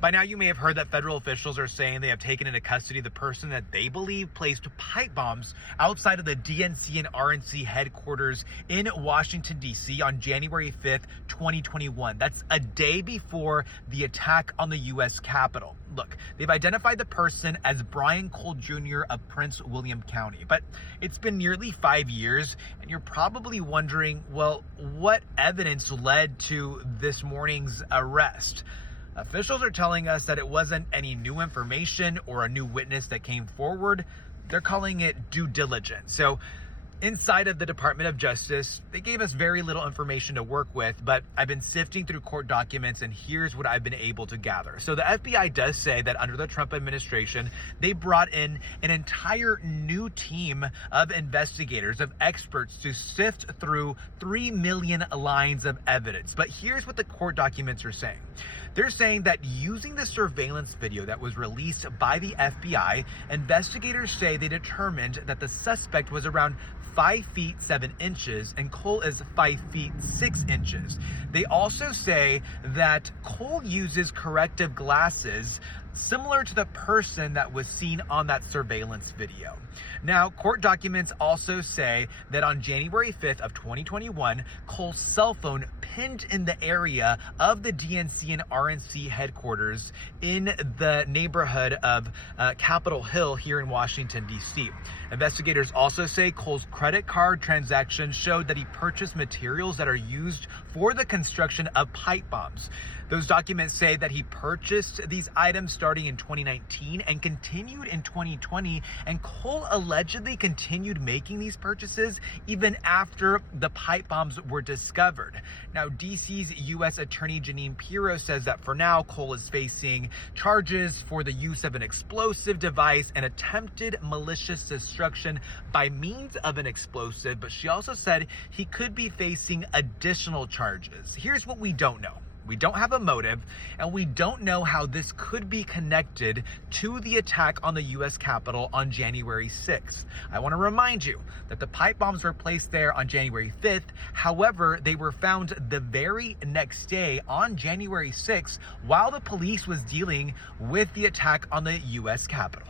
By now, you may have heard that federal officials are saying they have taken into custody the person that they believe placed pipe bombs outside of the DNC and RNC headquarters in Washington, D.C. on January 5th, 2021. That's a day before the attack on the U.S. Capitol. Look, they've identified the person as Brian Cole Jr. of Prince William County, but it's been nearly 5 years, and you're probably wondering, well, what evidence led to this morning's arrest? Officials are telling us that it wasn't any new information or a new witness that came forward. They're calling it due diligence. So inside of the Department of Justice, they gave us very little information to work with, but I've been sifting through court documents and here's what I've been able to gather. So the FBI does say that under the Trump administration, they brought in an entire new team of investigators, of experts to sift through 3 million lines of evidence. But here's what the court documents are saying. They're saying that using the surveillance video that was released by the FBI, investigators say they determined that the suspect was around 5 feet 7 inches and Cole is 5 feet 6 inches. They also say that Cole uses corrective glasses similar to the person that was seen on that surveillance video. Now, court documents also say that on January 5th of 2021, Cole's cell phone pinned in the area of the DNC and RNC headquarters in the neighborhood of Capitol Hill here in Washington, D.C. Investigators also say Cole's credit card transactions showed that he purchased materials that are used for the construction of pipe bombs. Those documents say that he purchased these items starting in 2019 and continued in 2020, and Cole allegedly continued making these purchases even after the pipe bombs were discovered. Now, DC's U.S. Attorney Jeanine Pirro says that for now, Cole is facing charges for the use of an explosive device and attempted malicious destruction by means of an explosive, but she also said he could be facing additional charges. Here's what we don't know. We don't have a motive, and we don't know how this could be connected to the attack on the U.S. Capitol on January 6th. I want to remind you that the pipe bombs were placed there on January 5th. However, they were found the very next day on January 6th while the police was dealing with the attack on the U.S. Capitol.